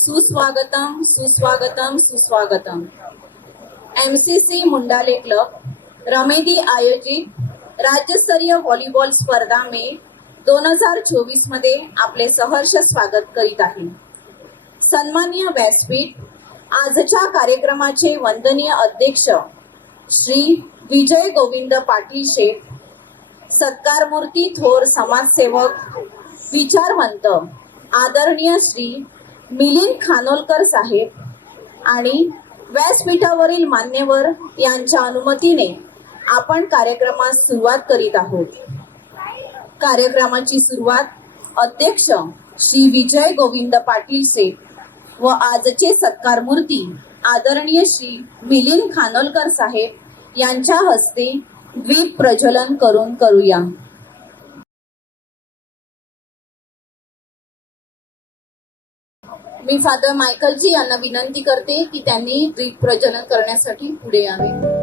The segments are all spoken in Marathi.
सुस्वागतम सुस्वागतम सुस्वागतम। एमसीसी मुंडाले क्लब रमेदी आयोजित राज्यस्तरीय व्हॉलीबॉल स्पर्धा मे 2024 मध्ये आपले सहर्ष स्वागत करीत आहे। सन्माननीय व्यासपीठ, आजच्या कार्यक्रमाचे वंदनीय अध्यक्ष श्री विजय गोविंद पाटील शेठ, सत्कारमूर्ती थोर समाजसेवक विचारवंत आदरणीय श्री मिलिंद खानोलकर साहेब आणि व्यासपीठावरील मान्यवर यांच्या अनुमतीने आपण कार्यक्रमास सुरुवात करीत आहोत। कार्यक्रमाची सुरुवात अध्यक्ष श्री विजय गोविंद पाटील शेठ व आजचे सत्कारमूर्ती आदरणीय श्री मिलिंद खानोलकर साहेब यांच्या हस्ते दीप प्रज्वलन करून करूया। मी फादर मायकल जी यांना विनंती करते की त्यांनी दीप प्रज्वलन करण्यासाठी पुढे यावे।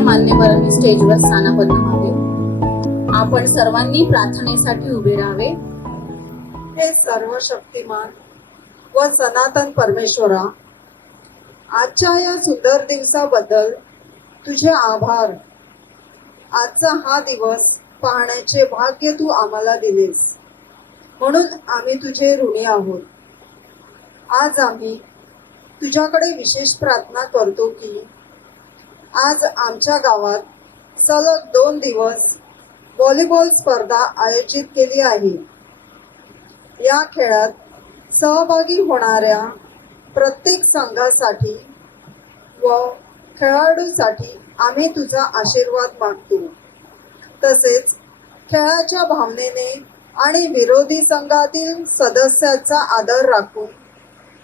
मान्यवरांनी स्टेजवर स्थानापन्न व्हावे। आपण सर्वांनी प्रार्थनेसाठी उभे राहावे। हे सर्व शक्तिमान व सनातन परमेश्वरा, आजच्या या सुंदर दिवसाबद्दल तुझे आभार। आजचा हा दिवस पाहण्याचे भाग्य तू आम्हाला दिलेस, म्हणून आम्ही तुझे ऋणी आहोत। आज आम्ही तुझ्याकडे विशेष प्रार्थना करतो की आज आमच्या गावात सलग 2 दिवस व्हॉलीबॉल स्पर्धा आयोजित केली आहे। या खेळात सहभागी होणाऱ्या प्रत्येक संघासाठी व खेळाडूसाठी आम्ही तुझा आशीर्वाद मागतो। तसेच खेळाच्या भावनेने आणि विरोधी संघातील सदस्याचा आदर राखून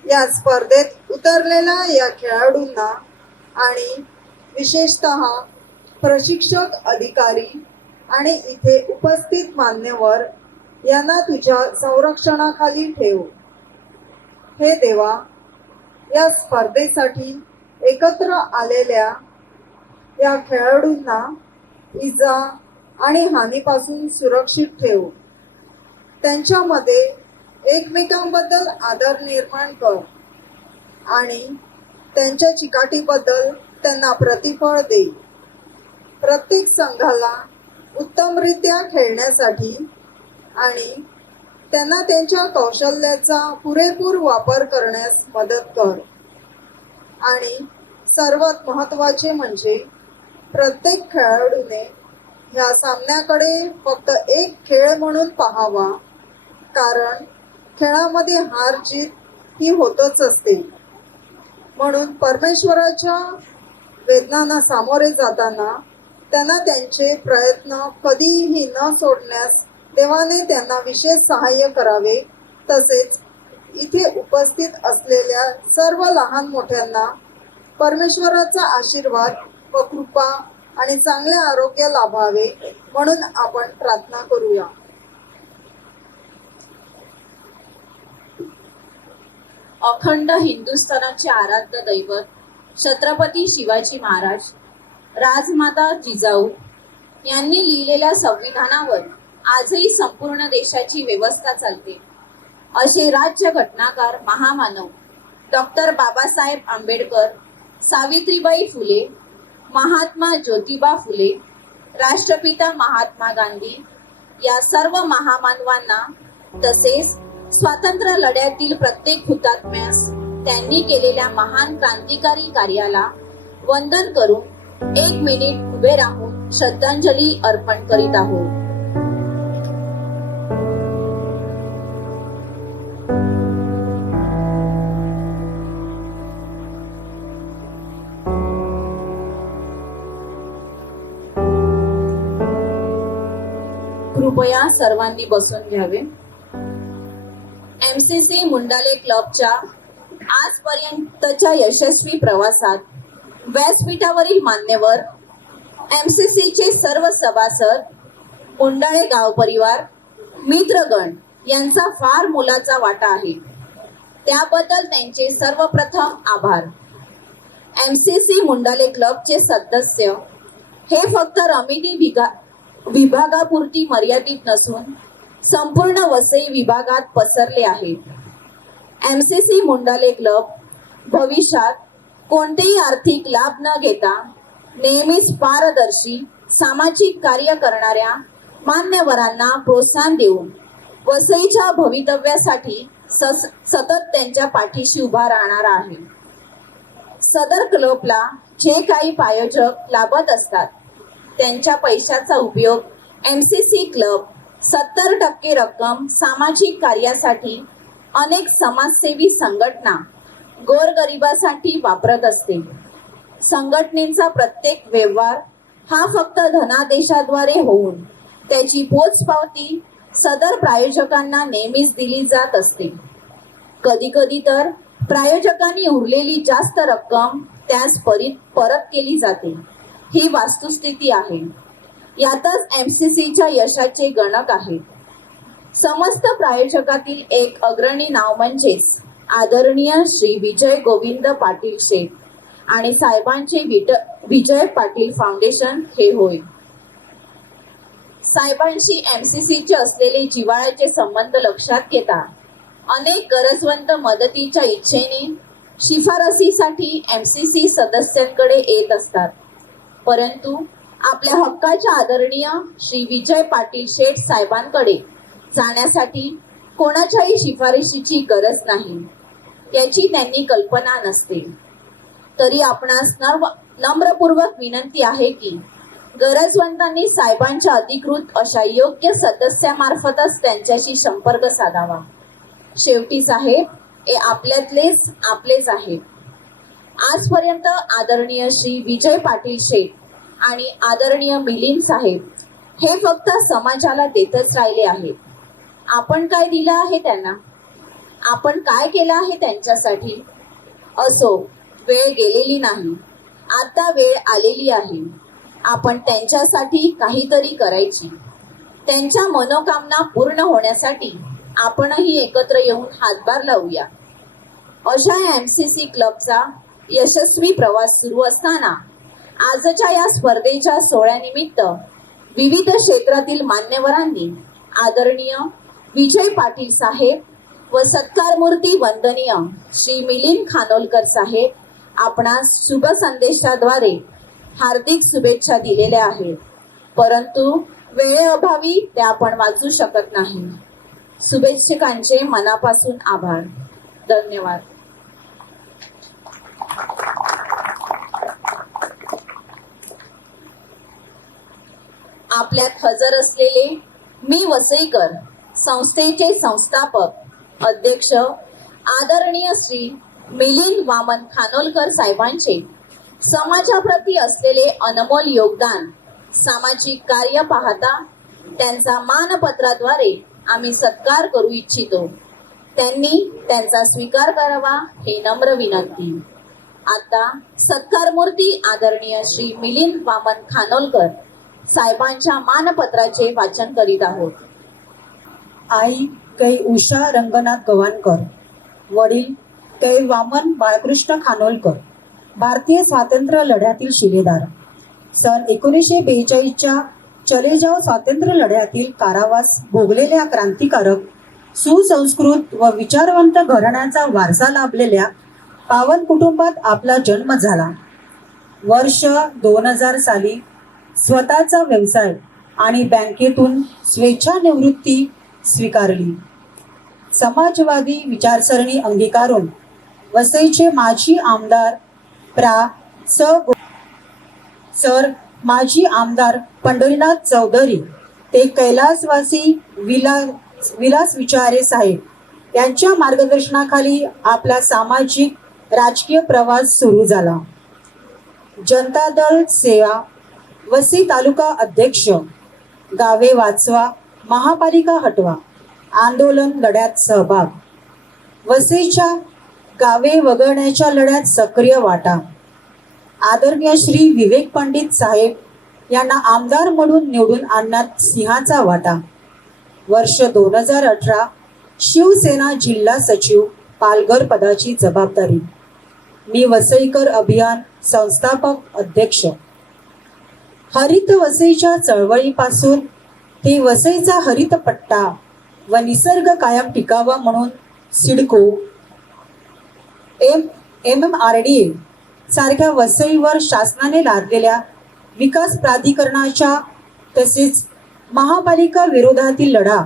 या स्पर्धेत उतरलेल्या या खेळाडूंना आणि विशेषतः प्रशिक्षक, अधिकारी आणि इथे उपस्थित मान्यवर यांना तुझ्या संरक्षणाखाली ठेव। हे देवा, या स्पर्धेसाठी एकत्र आलेल्या या खेळाडूंना इजा आणि हानीपासून सुरक्षित ठेव। त्यांच्यामध्ये एकमेकांबद्दल आदर निर्माण कर आणि त्यांच्या चिकाटीबद्दल त्यांना प्रतिफळ दे। प्रत्येक संघाला उत्तमरित्या खेळण्यासाठी आणि त्यांना त्यांच्या कौशल्याचा पुरेपूर वापर करण्यास मदत कर। आणि सर्वात महत्त्वाचे म्हणजे प्रत्येक खेळाडूने ह्या सामन्याकडे फक्त एक खेळ म्हणून पाहावा, कारण खेळामध्ये हार जीत ही होतच असते। म्हणून परमेश्वराच्या वेदनांना सामोरे जाताना त्यांना त्यांचे प्रयत्न कधीही न सोडण्यास देवाने त्यांना विशेष सहाय्य करावे। तसेच इथे उपस्थित असलेल्या सर्व लहान मोठ्यांना परमेश्वराचा आशीर्वाद व कृपा आणि चांगले आरोग्य लाभावे, म्हणून आपण प्रार्थना करूया। अखंड हिंदुस्थानाचे आराध्य दैवत छत्रपती शिवाजी महाराज, राजमाता जिजाऊ यांनी लिहिलेल्या संविधानावर आजही संपूर्ण देशाची व्यवस्था चालते, असे राज्य घटनाकार महामानव डॉक्टर बाबासाहेब आंबेडकर, सावित्रीबाई फुले, महात्मा ज्योतिबा फुले, राष्ट्रपिता महात्मा गांधी या सर्व महामानवांना, तसेच स्वातंत्र्य लढ्यातील प्रत्येक हुतात्म्यास त्यांनी केलेल्या महान क्रांतिकारी कार्याला वंदन करून 1 मिनिट उभे राहून श्रद्धांजली अर्पण करीत आहोत. कृपया सर्वांनी बसून घ्यावे. MCC मुंडाले क्लबच्या आजपर्यंतच्या यशस्वी प्रवासात व्यासपीठावरील मान्यवर, MCC चे सर्व सभासद, मुंडाळे गाव परिवार, मित्रगण यांचा फार मोलाचा वाटा आहे. त्याबद्दल त्यांचे सर्वप्रथम आभार. MCC मुंडाले क्लबचे सदस्य हे फक्त रमिनी विभागापुरती मर्यादित नसून संपूर्ण वसई विभागात पसरले आहेत. MCC मुंडाले क्लब भविष्यात कोणतेही आर्थिक लाभ न घेता नेहमीच पारदर्शी सामाजिक कार्य करणाऱ्या मान्यवरांना प्रोत्साहन देऊन वसईच्या भवितव्यासाठी सतत त्यांच्या पाठीशी उभा राहणार आहे. सदर क्लबला जे काही प्रायोजक लाभत असतात त्यांच्या पैशाचा उपयोग MCC क्लब 70% रक्कम सामाजिक कार्यासाठी अनेक समाजसेवी संघटना गोरगरिबासाठी वापरत असते. संघटनेचा प्रत्येक व्यवहार हा फक्त धनादेशाद्वारे होऊन त्याची पोचपावती सदर प्रायोजकांना नेहमीच दिली जात असते. कधी कधी तर प्रायोजकांनी उरलेली जास्त रक्कम त्यास परत केली जाते. ही वस्तुस्थिती आहे. यातच MCCच्या यशाचे गणक आहेत. समस्त प्रायोजकातील एक अग्रणी नाव म्हणजेच आदरणीय श्री विजय गोविंद पाटील शेठ आणि साहेबांचे विजय पाटील फाउंडेशन हे होय. साहेबांशी MCCचे असलेले जिव्हाळ्याचे संबंध लक्षात घेता अनेक गरजवंत मदतीच्या इच्छेने शिफारसीसाठी MCC सदस्यांकडे येत असतात. परंतु आपल्या हक्काच्या आदरणीय श्री विजय पाटील शेठ साहेबांकडे जाण्यासाठी कोणाच्याही शिफारशीची गरज नाही याची त्यांनी कल्पना नसते. तरी आपणास नम्रपूर्वक विनंती आहे की गरजवंतांनी साहेबांच्या अधिकृत अशा योग्य सदस्यामार्फतच त्यांच्याशी संपर्क साधावा. शेवटी साहेब हे आपल्यातलेच आपलेच आहेत. आजपर्यंत आदरणीय श्री विजय पाटील शेठ आणि आदरणीय मिलिंद साहेब हे फक्त समाजाला देतच राहिले आहेत. आपण काय दिलं आहे त्यांना? आपण काय केलं आहे त्यांच्यासाठी? असो, वेळ गेलेली नाही, आता वेळ आलेली आहे. आपण त्यांच्यासाठी काहीतरी करायची. त्यांच्या मनोकामना पूर्ण होण्यासाठी आपणही एकत्र येऊन हातभार लावूया. अशा MCC क्लबचा यशस्वी प्रवास सुरू असताना आजच्या या स्पर्धेच्या सोहळ्यानिमित्त विविध क्षेत्रातील मान्यवरांनी आदरणीय विजय पाटील साहेब व सत्कारमूर्ती वंदनीय श्री मिलिंद खानोलकर साहेब आपणास शुभ संदेशाद्वारे हार्दिक शुभेच्छा दिलेल्या आहेत. परंतु वेळेअभावी ते आपण वाचू शकत नाही. शुभेच्छकांचे मनापासून आभार. धन्यवाद. आपल्यात हजर असलेले मी वसईकर संस्थेचे संस्थापक अध्यक्ष आदरणीय श्री मिलिंद वामन खानोलकर साहेबांचे समाजाप्रती असलेले अनमोल योगदान, सामाजिक कार्य पाहता त्यांचा मानपत्राद्वारे आम्ही सत्कार करू इच्छितो. त्यांनी त्यांचा स्वीकार करावा हे नम्र विनंती. आता सत्कारमूर्ती आदरणीय श्री मिलिंद वामन खानोलकर साहेबांच्या मानपत्राचे वाचन करीत आहोत. आई कै उषा रंगनाथ गवाणकर, वडील कै वामन बाळकृष्ण खानोलकर, भारतीय स्वातंत्र्य लढ्यातील शिलेदार. सन 1942च्या चले जाव स्वातंत्र्य लढ्यातील कारावास भोगलेल्या क्रांतिकारक, सुसंस्कृत व विचारवंत घराण्याचा वारसा लाभलेल्या पावन कुटुंबात आपला जन्म झाला. वर्ष 2000 साली स्वतःचा व्यवसाय आणि बँकेतून स्वेच्छानिवृत्ती स्वीकारली. समाजवादी विचारसरणी अंगीकारून वसईचे माजी आमदार सर माजी आमदार पंढरीनाथ चौधरी ते कैलासवासी विलास विचारे साहेब यांच्या मार्गदर्शनाखाली आपला सामाजिक राजकीय प्रवास सुरू झाला. जनता दल सेवा, वसई तालुका अध्यक्ष, गावे वाचवा, महापालिका हटवा, आंदोलन लढ्यात सहभाग, वसईच्या गावे वगळण्याच्या लढ्यात सक्रिय वाटा. आदरणीय श्री विवेक पंडित साहेब यांना आमदार म्हणून निवडून आणण्यात सिंहाचा वाटा. वर्ष 2018 शिवसेना जिल्हा सचिव पालघर पदाची जबाबदारी. मी वसईकर अभियान संस्थापक अध्यक्ष. हरित वसईच्या चळवळीपासून ते वसईचा हरित पट्टा व निसर्ग कायम टिकावा म्हणून सिडको, MMRDA सारख्या वसईवर शासनाने लादलेल्या विकास प्राधिकरणाच्या तसेच महापालिका विरोधातील लढा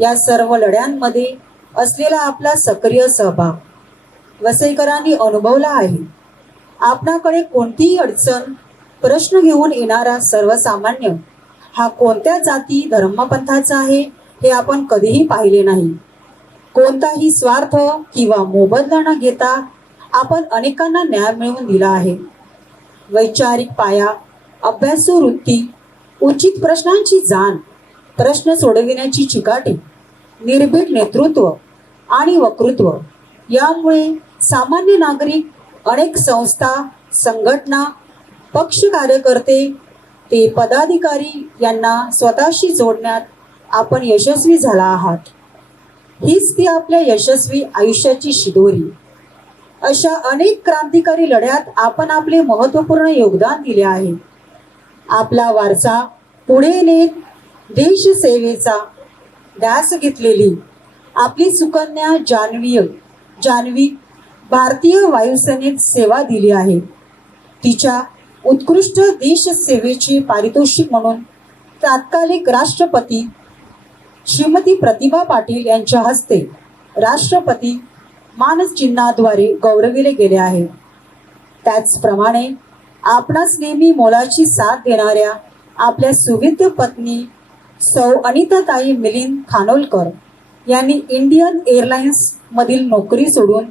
या सर्व लढ्यांमध्ये असलेला आपला सक्रिय सहभाग वसईकरांनी अनुभवला आहे. आपणाकडे कोणतीही अडचण, प्रश्न घेऊन येणारा सर्वसामान्य हा कोणत्या जाती धर्मपंथाचा आहे हे आपण कधीही पाहिले नाही. कोणताही स्वार्थ किंवा मोबदला न घेता आपण अनेकांना न्याय मिळवून दिला आहे. वैचारिक पाया, अभ्यासू वृत्ती, उचित प्रश्नांची जाण, प्रश्न सोडविण्याची चिकाटी, निर्भीड नेतृत्व आणि वक्तृत्व यामुळे सामान्य नागरिक, अनेक संस्था, संघटना, पक्ष कार्यकर्ते ते पदाधिकारी यांना स्वतःशी जोडण्यात आपण यशस्वी झाला आहात. हीच ती आपल्या यशस्वी आयुष्याची शिदोरी. अशा अनेक क्रांतिकारी लढ्यात आपण आपले महत्त्वपूर्ण योगदान दिले आहे. आपला वारसा पुढे नेत देशसेवेचा ध्यास घेतलेली आपली सुकन्या जान्हवी भारतीय वायुसेनेत सेवा दिली आहे. तिच्या उत्कृष्ट देशसेवेचे पारितोषिक म्हणून तात्कालिक राष्ट्रपती श्रीमती प्रतिभा पाटील यांच्या हस्ते राष्ट्रपती मानचिन्हाद्वारे गौरविले गेले आहे. त्याचप्रमाणे आपणास नेहमी मोलाची साथ देणाऱ्या आपल्या सुविद्य पत्नी सौ अनिताताई मिलिंद खानोलकर यांनी इंडियन एअरलाइन्स मधील नोकरी सोडून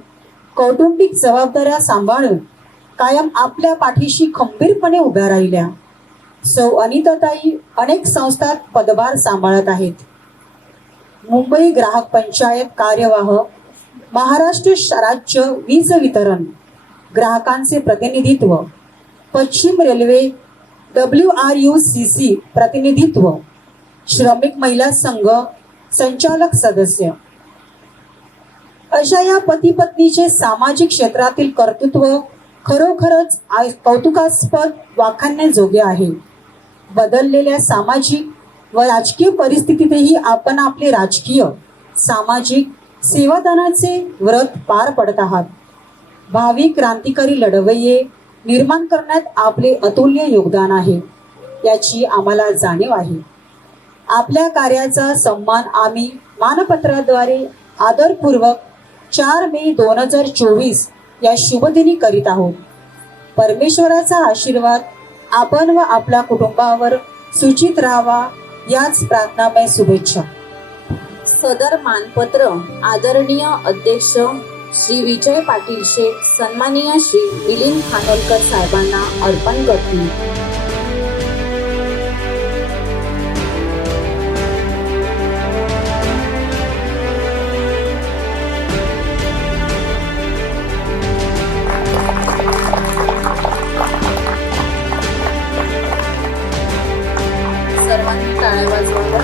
कौटुंबिक जबाबदाऱ्या सांभाळून कायम आपल्या पाठीशी खंबीरपणे उभ्या राहिल्या. सौ अनिताताई अनेक संस्थात पदभार सांभाळत आहेत. मुंबई ग्राहक पंचायत कार्यवाह, महाराष्ट्र राज्य वीज वितरण ग्राहकांचे प्रतिनिधित्व, पश्चिम रेल्वे WRUCC प्रतिनिधित्व, श्रमिक महिला संघ संचालक सदस्य अशा या पती पत्नीचे सामाजिक क्षेत्रातील कर्तृत्व खरोखरच कौतुकास्पद वाखाणण्याजोगे आहे. बदललेल्या सामाजिक व राजकीय परिस्थितीतही आपण आपले राजकीय सामाजिक सेवादानाचे व्रत पार पडत आहात. भावी क्रांतिकारी लढवय्ये निर्माण करण्यात आपले अतुल्य योगदान आहे याची आम्हाला जाणीव आहे. आपल्या कार्याचा सन्मान आम्ही मानपत्राद्वारे आदरपूर्वक 4 मे 2024 या शुभदिनी करीत आहोत. परमेश्वराचा आशीर्वाद आपण व आपल्या कुटुंबावर सूचित राहावा याच प्रार्थनामय शुभेच्छा. सदर मानपत्र आदरणीय अध्यक्ष श्री विजय पाटील शेठ, सन्माननीय श्री मिलिंद खानोलकर साहेबांना अर्पण करतील. सर्वांनी टाळ्या वाजवाव्या.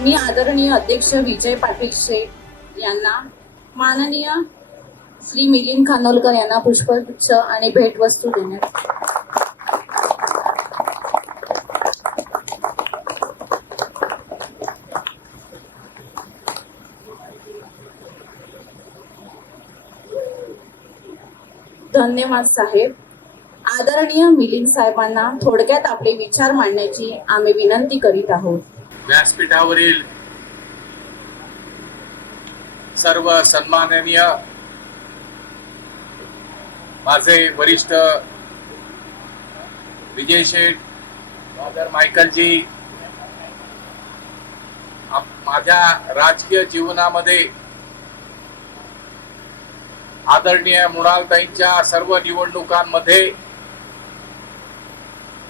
मी आदरणीय अध्यक्ष विजय पाटील शेठ यांना माननीय श्री मिलिंद खानोलकर यांना पुष्पगुच्छ आणि भेटवस्तू देण्यात. धन्यवाद साहेब. आदरणीय मिलिंद साहेबांना थोडक्यात आपले विचार मांडण्याची आम्ही विनंती करीत आहोत. व्यासपीठावरील सर्व सन्माननीय माझे वरिष्ठ विजय शेठ, फादर मायकलजी, माझ्या राजकीय जीवनामध्ये आदरणीय मृणालताईंच्या सर्व निवडणुकांमध्ये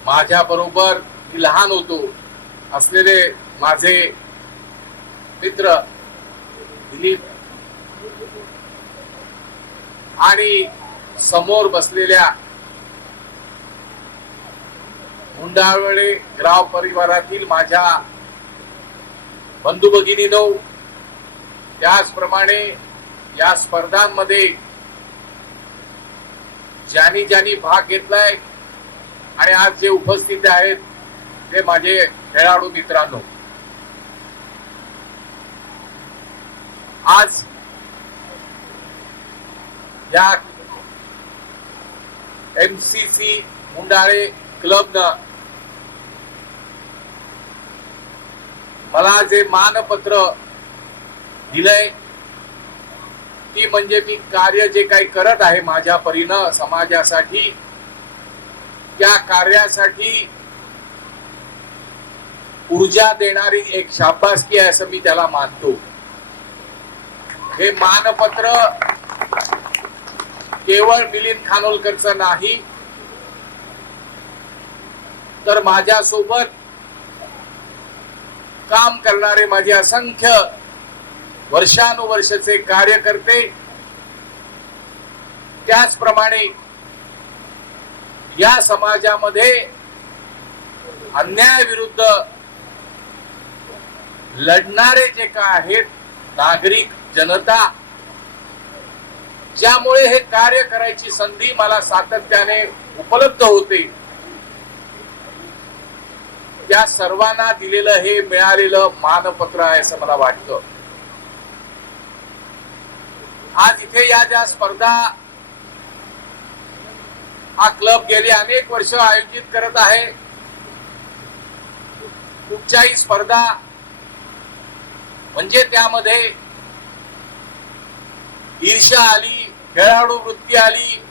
माझ्या बरोबर मी लहान होतो असलेले माझे मित्र दिलीप आणि समोर बसलेल्या मुंडावळे गाव परिवारातील माझ्या बंधू भगिनींनो, त्याचप्रमाणे या स्पर्धांमध्ये ज्यांनी ज्यांनी भाग घेतलाय आणि आज जे उपस्थित आहेत ते माझे खेळाडू मित्रांनो, आज या MCC मुंडाळे क्लबनं मला जे मानपत्र दिलंय ती म्हणजे मी कार्य जे काही करत आहे माझ्या परीनं समाजासाठी, त्या कार्यासाठी ऊर्जा देणारी एक शाबासकी आहे असं मी त्याला मानतो. हे मानपत्र केवळ मिलिंद खानोलकरचं नाही, तर माझ्यासोबत काम करणारे माझे असंख्य वर्षानुवर्षचे कार्यकर्ते, त्याचप्रमाणे या समाजामध्ये अन्यायाविरुद्ध लढणारे जे काय आहेत नागरिक जनता, ज्यामुळे हे कार्य करायची संधी मला सातत्याने उपलब्ध होते, त्या सर्वांना दिलेलं हे मिळालेलं मानपत्र आहे असं मला वाटतं. आज इथे या ज्या स्पर्धा हा क्लब गेली अनेक वर्ष आयोजित करत आहे, कुठच्याही स्पर्धा म्हणजे त्यामध्ये ईर्ष्या आली, खेळाडू वृत्ती आली,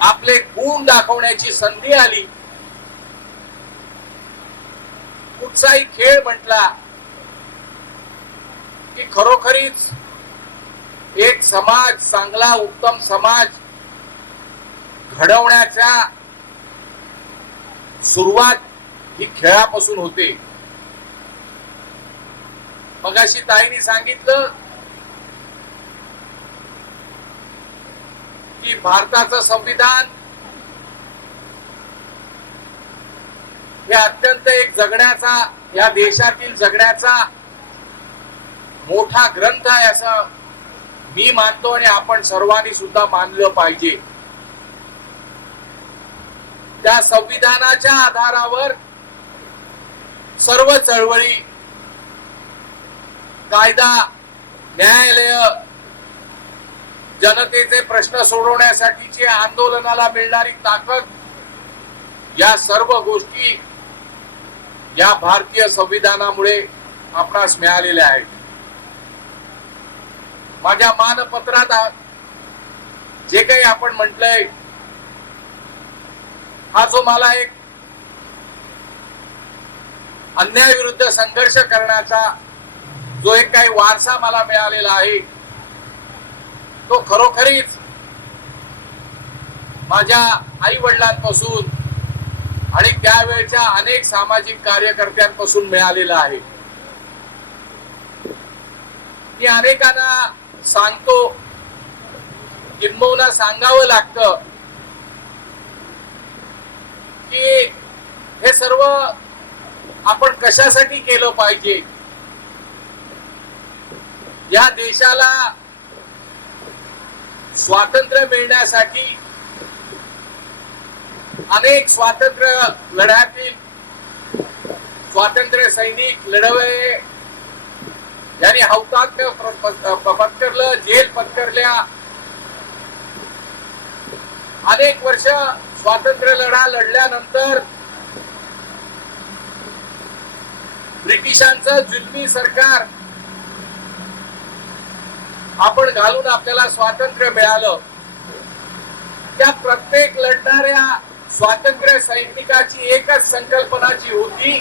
आपले गुण दाखवण्याची संधी आली, कुठचाही खेळ म्हटला की खरोखरीच एक समाज, चांगला उत्तम समाज घडवण्याच्या सुरुवात ही खेळापासून होते. मगाशी ताईंनी सांगितलं की भारताचं संविधान हे अत्यंत एक जगण्याचा, या देशातील जगण्याचा मोठा ग्रंथ आहे असं मी मानतो आणि आपण सर्वांनी सुद्धा मानलं पाहिजे. त्या संविधानाच्या आधारावर सर्व चळवळी, कायदा, न्यायालय, जनतेचे प्रश्न सोडवण्यासाठीची आंदोलनाला मिळणारी ताकद, या सर्व गोष्टी या भारतीय संविधानामुळे आपणास मिळालेल्या आहेत. माझ्या मानपत्रात जे काही आपण म्हटलंय, हा जो मला एक अन्यायाविरुद्ध संघर्ष करण्याचा जो एक काही वारसा मला मिळालेला आहे, तो खरोखरीच माझ्या आई वडिलांपासून आणि त्यावेळच्या अनेक सामाजिक कार्यकर्त्यांपासून मिळालेला आहे. मी अनेकांना सांगतो, किंबहुना सांगावं लागतं की हे सर्व आपण कशासाठी केलं पाहिजे. या देशाला स्वातंत्र्य मिळण्यासाठी अनेक स्वातंत्र्य लढ्यातील स्वातंत्र्य सैनिक लढवले, यांनी हौतात्म्य पत्करलं, जेल पत्करल्या, अनेक वर्ष स्वातंत्र्य लढा लढल्यानंतर ब्रिटिशांचं जुलमी सरकार आपण घालून आपल्याला स्वातंत्र्य मिळालं, त्या प्रत्येक लढणाऱ्या स्वातंत्र्य सैनिकाची एकच संकल्पना जी होती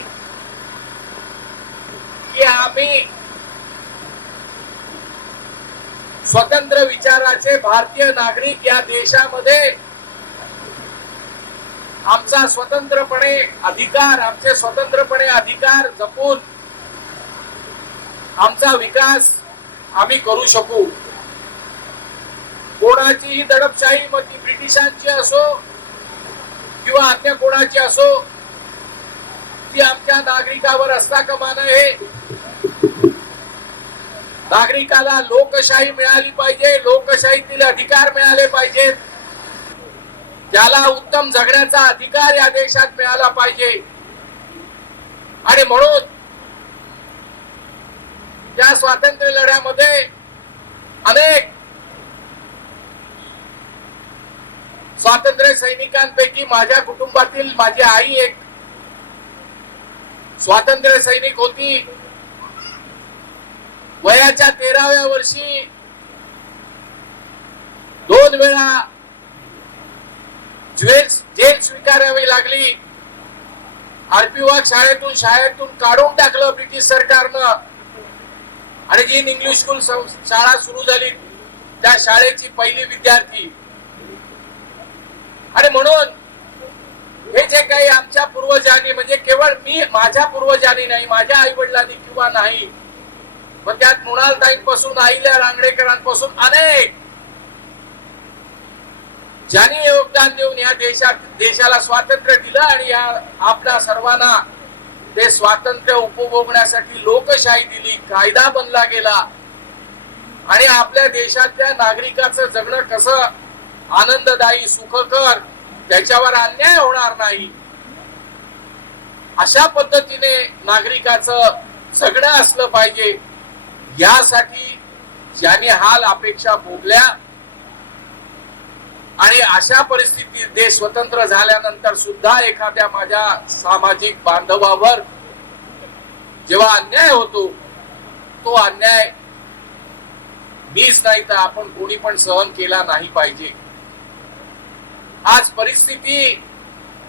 की आम्ही स्वतंत्र विचाराचे भारतीय नागरिक या देशामध्ये आमचे स्वतंत्रपणे अधिकार जपून आमचा विकास आम्ही करू शकू. कोणाचीही दडपशाही, मग ती ब्रिटिशांची असो किंवा अन्य कोणाची असो, ती आमच्या नागरिकावर असता कामा नये. नागरिकाला लोकशाही मिळाली पाहिजे, लोकशाहीतील अधिकार मिळाले पाहिजेत, त्याला उत्तम जगण्याचा अधिकार या देशात मिळाला पाहिजे. आणि म्हणून त्या स्वातंत्र्य लढ्यामध्ये अनेक स्वातंत्र्य सैनिकांपैकी माझ्या कुटुंबातील माझी आई एक स्वातंत्र्य सैनिक होती. वयाच्या 13व्या वर्षी 2 वेळा जेल स्वीकारावी लागली. आरपी वाघ शाळेतून काढून टाकलं ब्रिटिश सरकारनं. आणि जी इंग्लिश स्कूल शाळा सुरू झाली त्या शाळेची पहिली विद्यार्थी. आणि म्हणून हे जे काही आमच्या पूर्वजांनी, म्हणजे केवळ मी माझ्या पूर्वजांनी नाही, माझ्या आई वडिलांनी किंवा नाही, पण त्यात मृणालताईंपासून अहिल्या रांगडेकरांपासून अनेक ज्यांनी योगदान देऊन या देशाला स्वातंत्र्य दिलं आणि या आपल्या सर्वांना ते स्वातंत्र्य उपभोगण्यासाठी लोकशाही दिली, कायदा बनला गेला आणि आपल्या देशातल्या नागरिकाचं जगणं कसं आनंददायी सुखकर, त्याच्यावर अन्याय होणार नाही अशा पद्धतीने नागरिकाचं जगणं असलं पाहिजे, यासाठी ज्यांनी हाल अपेक्षा भोगल्या. आणि अशा परिस्थितीत देश स्वतंत्र झाल्यानंतर सुद्धा एखाद्या माझ्या सामाजिक बांधवावर जेव्हा अन्याय होतो, तो अन्याय मीच नाही तर आपण कोणी पण सहन केला नाही पाहिजे. आज परिस्थिती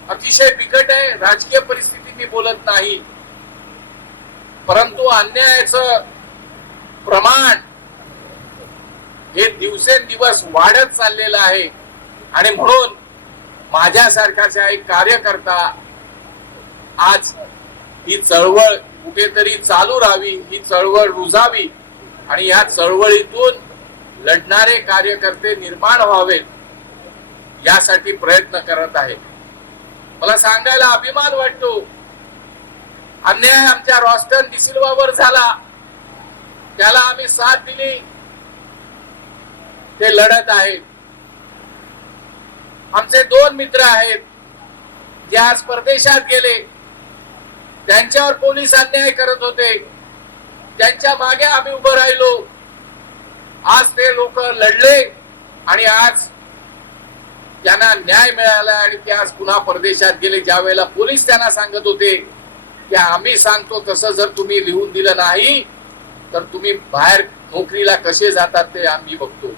अतिशय बिकट आहे. राजकीय परिस्थिती मी बोलत नाही, परंतु अन्यायाचं प्रमाण हे दिवसेंदिवस वाढत चाललेलं आहे. आणि म्हणून माझ्यासारखाचा एक कार्यकर्ता आज ही चळवळ कुठेतरी चालू राहावी, ही चळवळ रुजावी आणि या चळवळीतून लढणारे कार्यकर्ते निर्माण व्हावेत यासाठी प्रयत्न करत आहे. मला सांगायला अभिमान वाटतो, अन्याय आमच्या रॉस्टन डिसिल्वावर झाला, त्याला आम्ही साथ दिली, ते लढत आहेत. आमचे 2 मित्र आहेत जे आज परदेशात गेले, त्यांच्यावर पोलीस अन्याय करत होते, त्यांच्या मागे आम्ही उभं राहिलो. आज ते लोक लढले आणि आज त्यांना न्याय मिळाला आणि ते आज पुन्हा परदेशात गेले. ज्या वेळेला पोलीस त्यांना सांगत होते की आम्ही सांगतो तसं जर तुम्ही लिहून दिलं नाही तर तुम्ही बाहेर नोकरीला कसे जातात ते आम्ही बघतो.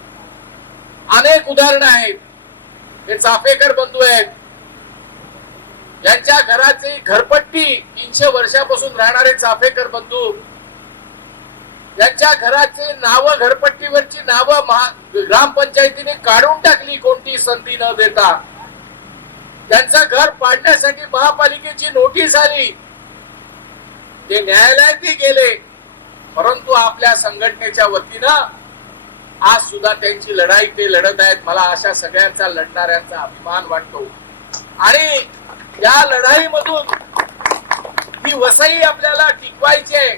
अनेक उदाहरणं आहेत. हे चाफेकर बंधू आहेत, यांच्या घराची घरपट्टी 300 वर्षापासून राहणारे चाफेकर बंधू, यांच्या घराचे नाव, घरपट्टीवरची नावं ग्रामपंचायतीने काढून टाकली कोणती संधी न देता. त्यांचं घर पाडण्यासाठी महापालिकेची नोटीस आली, ते न्यायालयातही गेले, परंतु आपल्या संघटनेच्या वतीनं आज सुद्धा त्यांची लढाई ते लढत आहेत. मला अशा सगळ्यांचा, लढणाऱ्यांचा अभिमान वाटतो. आणि या लढाईमधून ही वसई आपल्याला टिकवायची आहे.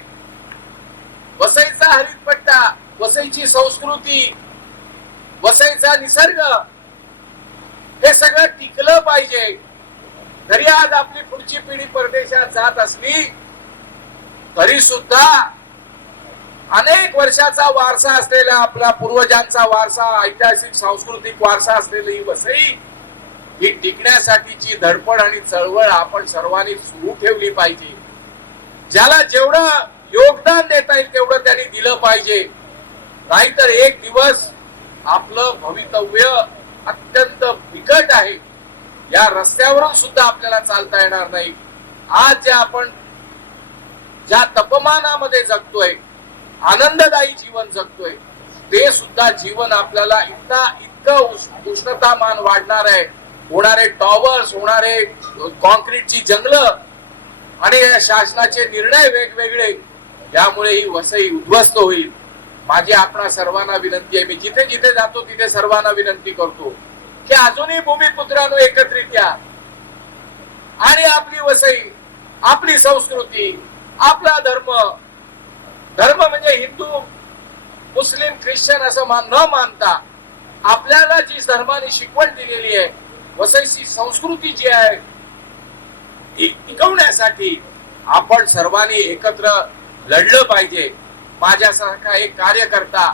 वसईचा हरितपट्टा, वसईची संस्कृती, वसईचा निसर्ग हे सगळं टिकलं पाहिजे. जरी आज आपली पुढची पिढी परदेशात जात असली तरी सुद्धा अनेक वर्षाचा वारसा असलेला, आपला पूर्वजांचा वारसा, ऐतिहासिक सांस्कृतिक वारसा असलेली वसई ही टिकण्यासाठीची धडपड आणि चळवळ आपण सर्वांनी सुरू ठेवली पाहिजे. ज्याला जेवढं योगदान देता येईल तेवढं त्यांनी दिलं पाहिजे. नाहीतर एक दिवस आपलं भवितव्य अत्यंत बिकट आहे. या रस्त्यावरून सुद्धा आपल्याला चालता येणार नाही. आज जे आपण ज्या तपमानामध्ये जगतोय, आनंददायी जीवन जगतोय, ते सुद्धा जीवन आपल्याला इतकं उष्णतामान वाढणार आहे. होणारे टॉवर्स, होणारे कॉन्क्रीटची जंगलं आणि शासनाचे निर्णय वेगवेगळे, यामुळे ही वसई उद्ध्वस्त होईल. माझी आपणा सर्वांना विनंती आहे, मी जिथे जिथे जातो तिथे सर्वांना विनंती करतो की अजूनही भूमिपुत्रांनो एकत्रित या आणि आपली वसई, आपली संस्कृती, आपला धर्म म्हणजे हिंदू, मुस्लिम, ख्रिश्चन असं न मानता आपल्याला जी धर्माने शिकवण दिलेली आहे, वसईची संस्कृती जी आहे ती टिकवण्यासाठी आपण सर्वांनी एकत्र लढलं पाहिजे. माझ्यासारखा एक कार्यकर्ता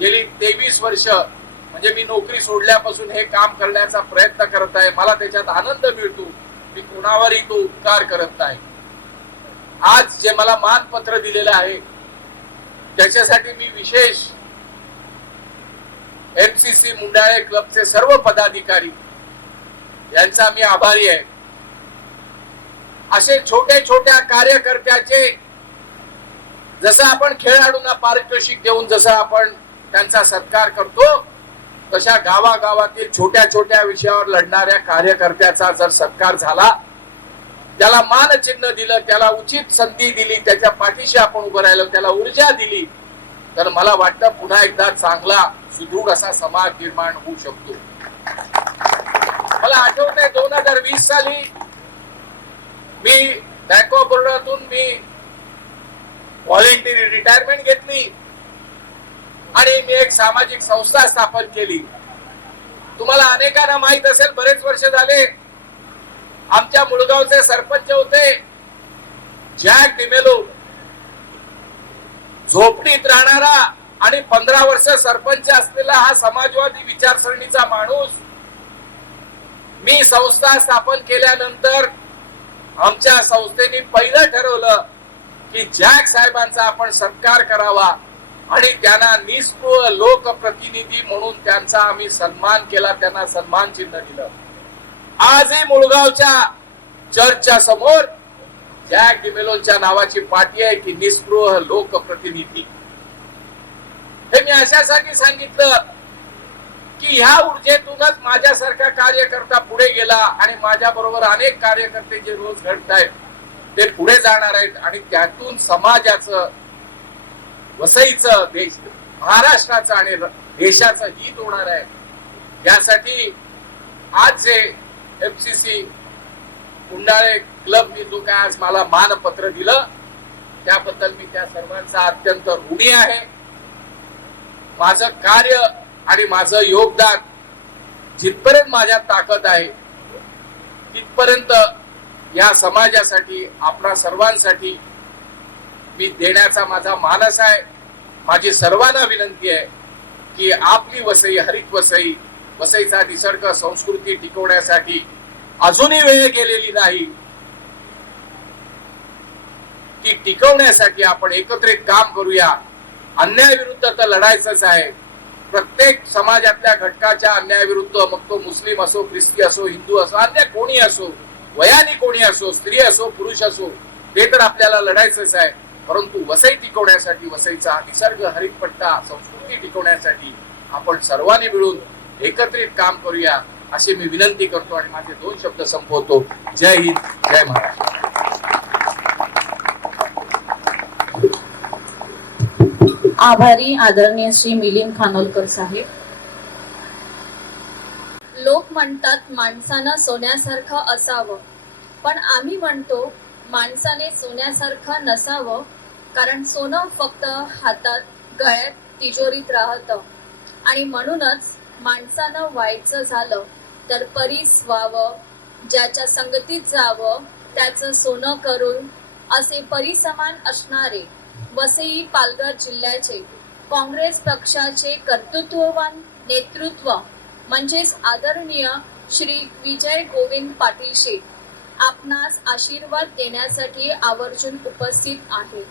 गेली 23 वर्ष म्हणजे मी नोकरी सोडल्यापासून हे काम करण्याचा प्रयत्न करत आहे. मला त्याच्यात आनंद मिळतो. मी कोणावरही तो उपकार करत नाही. आज जे मला मानपत्र दिलेलं आहे त्याच्यासाठी मी विशेष MCC मुंडाळे क्लबचे सर्व पदाधिकारी यांचा मी आभारी आहे. असे छोट्या कार्यकर्त्याचे जसं आपण खेळाडूंना पारितोषिक देऊन जसं आपण त्यांचा सत्कार करतो, तशा गावागावातील छोट्या विषयावर लढणाऱ्या कार्यकर्त्याचा जर सत्कार झाला, त्याला मानचिन्ह दिलं, त्याला उचित संधी दिली, त्याच्या पाठीशी आपण उभं राहिलो, त्याला ऊर्जा दिली, तर मला वाटतं पुन्हा एकदा चांगला सुदृढ असा समाज निर्माण होऊ शकतो. मला आठवतंय 2020 साली मी बँक ऑफ बरोडातून मी व्हॉलेंटरी रिटायरमेंट घेतली आणि मी एक सामाजिक संस्था स्थापन केली. तुम्हाला अनेकांना माहित असेल, बरेच वर्ष झाले आमच्या मुळगावचे सरपंच होते जॅक डिमेलो, झोपडीत राहणारा आणि 15 वर्ष सरपंच असलेला हा समाजवादी विचारसरणीचा माणूस. मी संस्था स्थापन केल्यानंतर आमच्या संस्थेने पहिलं ठरवलं की जॅक साहेबांचा आपण सत्कार करावा आणि त्यांना निस्पृह लोकप्रतिनिधी म्हणून त्यांचा आम्ही सन्मान केला, त्यांना सन्मान चिन्ह दिलं. आजही मुळगावच्या चर्चच्या समोर जॅक डिमेलोच्या नावाची पाटी आहे की निस्पृह लोकप्रतिनिधी. हे मी अशासाठी सांगितलं की ह्या ऊर्जेतूनच माझ्यासारखा कार्यकर्ता पुढे गेला आणि माझ्या बरोबर अनेक कार्यकर्ते जे रोज घडतायत ते पुढे जाणार आहेत आणि त्यातून समाजाचं, वसईचं, देश, महाराष्ट्राचं आणि देशाचं हित होणार आहे. यासाठी आज जे MCC मुंडाळे क्लबनी जो काय आज मला मानपत्र दिलं त्याबद्दल मी त्या सर्वांचा अत्यंत ऋणी आहे. माझं कार्य आणि माझं योगदान जिथपर्यंत माझ्यात ताकद आहे तिथपर्यंत या समाजासाठी, आपणा सर्वांसाठी मी देण्याचा माझा मानस आहे. माझी सर्वांना विनंती आहे की आपली वसई, हरित वसई, वसईचा निसर्ग, संस्कृती टिकवण्यासाठी अजूनही वेळ गेलेली नाही. ती टिकवण्यासाठी आपण एकत्रित काम करूया. अन्यायाविरुद्ध तर लढायचंच आहे. प्रत्येक समाजातल्या घटकाच्या अन्यायाविरुद्ध, मग तो मुस्लिम असो, ख्रिस्ती असो, हिंदू असो, अन्य कोणी असो, वयाने कोणी असो, स्त्री असो, पुरुष असो, ते तर आपल्याला लढायचंच आहे. परंतु वसई टिकवण्यासाठी, वसईचा निसर्ग, हरितपट्टा, संस्कृती टिकवण्यासाठी आपण सर्वांनी मिळून एकत्रित काम करूया अशी मी विनंती करतो आणि माझे 2 शब्द संपवतो. जय हिंद, जय महाराष्ट्र. आभारी आदरणीय श्री मिलिंद खानोलकर साहेब. लोक म्हणतात माणसानं सोन्यासारखं असावं, पण आम्ही म्हणतो माणसाने सोन्यासारखं नसावं, कारण सोनं फक्त हातात, गळ्यात, तिजोरीत राहतं. आणि म्हणूनच माणसानं व्हायचं झालं तर परीस व्हावं, ज्याच्या संगतीत जावं त्याचं सोनं करून, असे परिसमान असणारे वसई पालघर जिल्ह्याचे काँग्रेस पक्षाचे कर्तृत्ववान नेतृत्व म्हणजेच आदरणीय श्री विजय गोविंद पाटील शेठ आपणास आशीर्वाद देण्यासाठी आवर्जून उपस्थित आहे.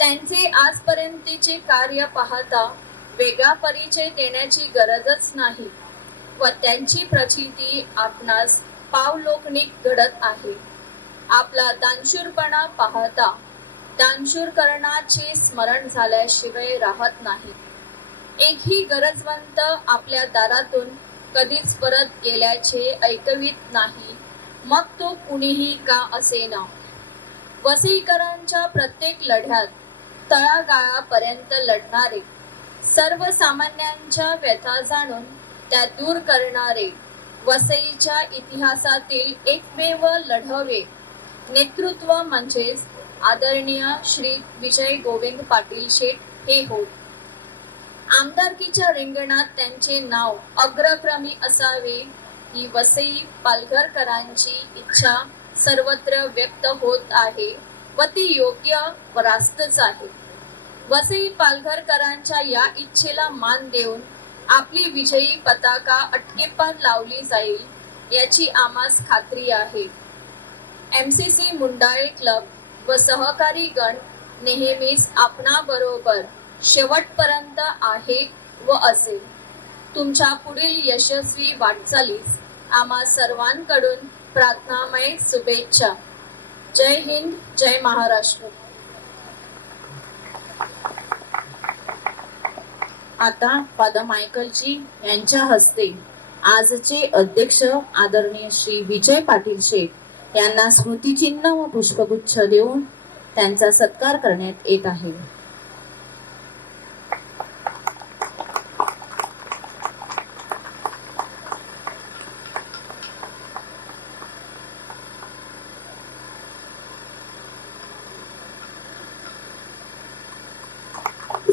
त्यांचे आजपर्यंतचे कार्य पाहता वेगळा परिचय देण्याची गरजच नाही व त्यांची प्रचिती आपणास पावलोकनिक घडत आहे. आपला दानशूरपणा पाहता दानशूरकरणाचे स्मरण झाल्याशिवाय राहत नाही. एकही गरजवंत आपल्या दारातून कधीच परत गेल्याचे ऐकवीत नाही, मग तो कुणीही का असेना. वसईकरांच्या प्रत्येक लढ्यात तळागाळापर्यंत लढणारे, सर्वसामान्यांच्या व्यथा जाणून त्या दूर करणारे, वसईच्या इतिहासातील एकमेव लढावे नेतृत्व म्हणजेच आदरणीय श्री विजय गोविंद पाटील शेठ हे होत. आमदारकीच्या रिंगणात त्यांचे नाव अग्रक्रमी असावे ही वसई पालघरकरांची इच्छा सर्वत्र व्यक्त होत आहे व ती योग्य व रास्तच आहे. वसई पालघरकरांच्या या इच्छेला मान देऊन आपली विजयी पताका अटकेपार लावली जाईल याची आम्हास खात्री आहे. MCC मुंडाळे क्लब व सहकारी गण नेहमीच आपणाबरोबर शेवटपर्यंत आहे व असेल. तुमच्या पुढील यशस्वी वाटचालीस आम्हा सर्वांकडून प्रार्थनामय शुभेच्छा. जय हिंद, जय महाराष्ट्र. आता फादर मायकलजी यांच्या हस्ते आजचे अध्यक्ष आदरणीय श्री विजय पाटील शेठ यांना स्मृतिचिन्ह व पुष्पगुच्छ देऊन त्यांचा सत्कार करण्यात येत आहे.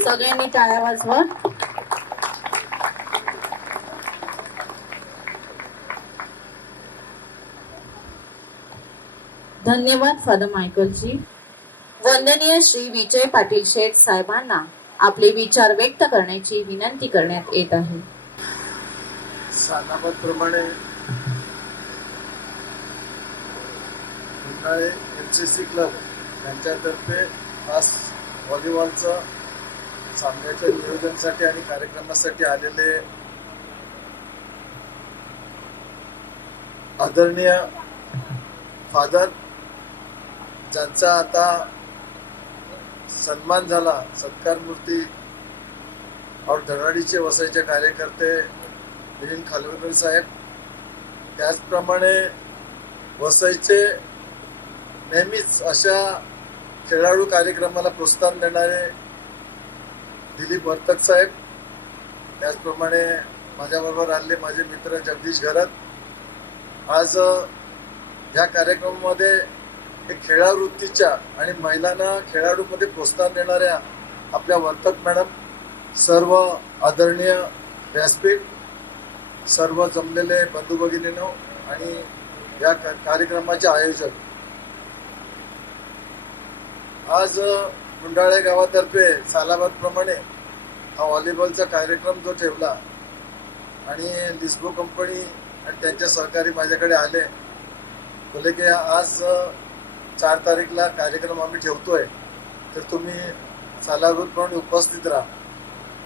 सगळ्यांनी टाळ्या वाजवा. धन्यवाद फादर मायकलजी. वंदनीय श्री विजय पाटील शेठ साहेबांना आपले विचार व्यक्त करण्याची विनंती करण्यात येत आहे. सालाबादप्रमाणे उन्हाळे MCC क्लब यांच्यातर्फे आज व्हॉलीबॉलचं सामन्याच्या नियोजनासाठी आणि कार्यक्रमासाठी आलेले आदरणीय फादर, ज्यांचा आता सन्मान झाला, सत्कार मूर्ती और धडाडीचे वसईचे कार्यकर्ते मिलिंद खानोलकर साहेब, त्याचप्रमाणे वसईचे नेहमीच अशा खेळाडू कार्यक्रमाला प्रोत्साहन देणारे दिलीप वर्तक साहेब, त्याचप्रमाणे माझ्याबरोबर आलेले माझे मित्र जगदीश घरत. आज या कार्यक्रमामध्ये एक खेळावृत्तीच्या आणि महिलांना खेळाडूमध्ये प्रोत्साहन देणाऱ्या आपल्या वर्तक मॅडम, सर्व आदरणीय व्यासपीठ, सर्व जमलेले बंधू भगिनींनो आणि या कार्यक्रमाचे आयोजक. आज मुंडाळे गावातर्फे सालाबादप्रमाणे हा व्हॉलीबॉलचा कार्यक्रम जो ठेवला आणि लिस्बो कंपनी आणि त्यांच्या सहकारी माझ्याकडे आले, बोले की आज 4 तारीखला कार्यक्रम आम्ही ठेवतोय, तर तुम्ही सालाबादप्रमाणे उपस्थित राहा.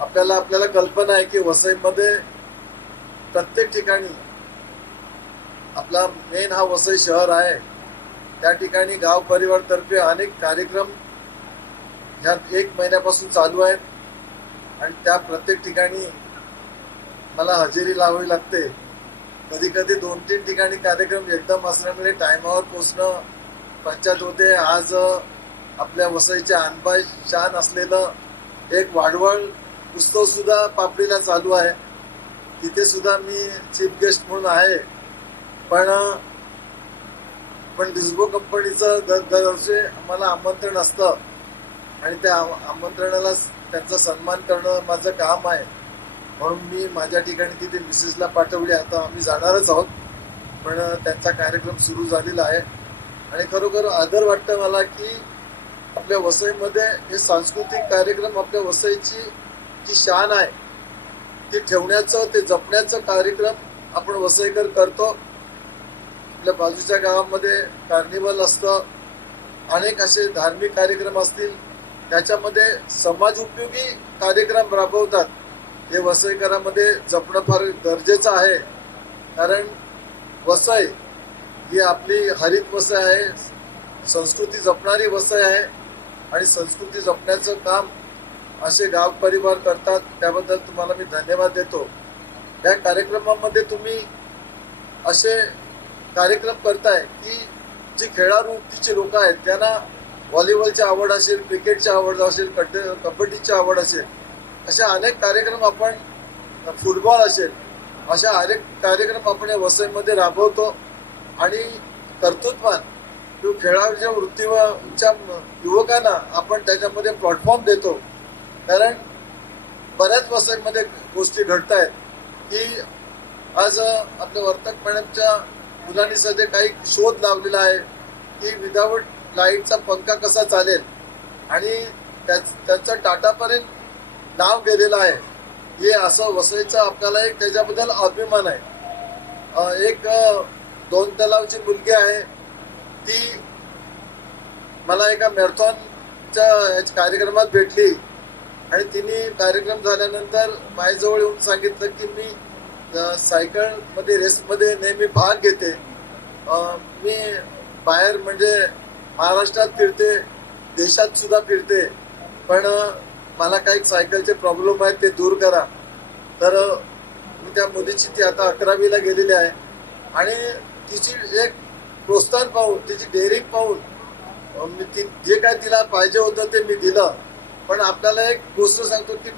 आपल्याला कल्पना आहे की वसईमध्ये प्रत्येक ठिकाणी आपला मेन हा वसई शहर आहे, त्या ठिकाणी गाव परिवारतर्फे अनेक कार्यक्रम ह्या 1 महिन्यापासून चालू आहेत आणि त्या प्रत्येक ठिकाणी मला हजेरी लावावी लागते. कधी कधी 2-3 ठिकाणी कार्यक्रम एकदम असल्यामुळे टायमावर पोचणं पंचायत होते. आज आपल्या वसईच्या अनबाई शान असलेलं एक वाडवळ उत्सव सुद्धा पापडीला चालू आहे, तिथे सुद्धा मी चीफ गेस्ट म्हणून आहे. पण लिस्बो कंपनीचं दरवर्षी आम्हाला आमंत्रण असतं आणि त्या आमंत्रणाला त्यांचा सन्मान करणं माझं काम आहे, म्हणून मी माझ्या ठिकाणी तिथे मिसेसला पाठवली. आता आम्ही जाणारच आहोत, पण त्यांचा कार्यक्रम सुरू झालेला आहे आणि खरोखर आदर वाटतं मला की आपल्या वसईमध्ये हे सांस्कृतिक कार्यक्रम, आपल्या वसईची जी शान आहे ती ठेवण्याचं, ते जपण्याचं कार्यक्रम आपण वसईकर करतो. आपल्या बाजूच्या गावामध्ये कार्निवल असतं, अनेक असे धार्मिक कार्यक्रम असतील, त्याच्यामध्ये समाज उपयोगी कार्यक्रम राबवतात. हे वसईकरांमध्ये जपणं फार गरजेचं आहे, कारण वसई ही आपली हरित वसई आहे, संस्कृती जपणारी वसई आहे आणि संस्कृती जपण्याचं काम असे गाव परिवार करतात. त्याबद्दल तुम्हाला मी धन्यवाद देतो. या कार्यक्रमामध्ये तुम्ही असे कार्यक्रम करताय की जी खेळाडू वृत्तीचे लोक आहेत त्यांना व्हॉलीबॉलची आवड असेल, क्रिकेटची आवड असेल, कबड्डीची आवड असेल, अशा अनेक कार्यक्रम आपण, फुटबॉल असेल, अशा अनेक कार्यक्रम आपण या वसईमध्ये राबवतो आणि कर्तृत्वान किंवा खेळाच्या वृत्तीच्या युवकांना आपण त्याच्यामध्ये प्लॅटफॉर्म देतो. कारण बऱ्याच वसईमध्ये गोष्टी घडत आहेत की आज आपल्या वर्तक मॅडमच्या मुलांनी सध्या काही शोध लावलेला आहे की विदाऊट लाईटचा पंखा कसा चालेल आणि त्याचं टाटापर्यंत नाव गेलेलं आहे. हे असं वसईचं आपल्याला एक त्याच्याबद्दल अभिमान आहे. एक 2 तलावची मुलगी आहे, ती मला एका मॅरेथॉनच्या कार्यक्रमात भेटली आणि तिने कार्यक्रम झाल्यानंतर माझ्याजवळ येऊन सांगितलं की मी सायकलमध्ये रेसमध्ये नेहमी भाग घेते. मी बाहेर म्हणजे महाराष्ट्रात फिरते, देशात सुद्धा फिरते, पण मला काही सायकलचे प्रॉब्लेम आहेत ते दूर करा. तर मी त्या मुलीची, ती आता 11वीला गेलेली आहे आणि तिची एक प्रोत्साहन पाहून, तिची डेअरिंग पाहून मी जे काय तिला पाहिजे होतं ते मी दिलं. पण आपल्याला एक गोष्ट सांगतो की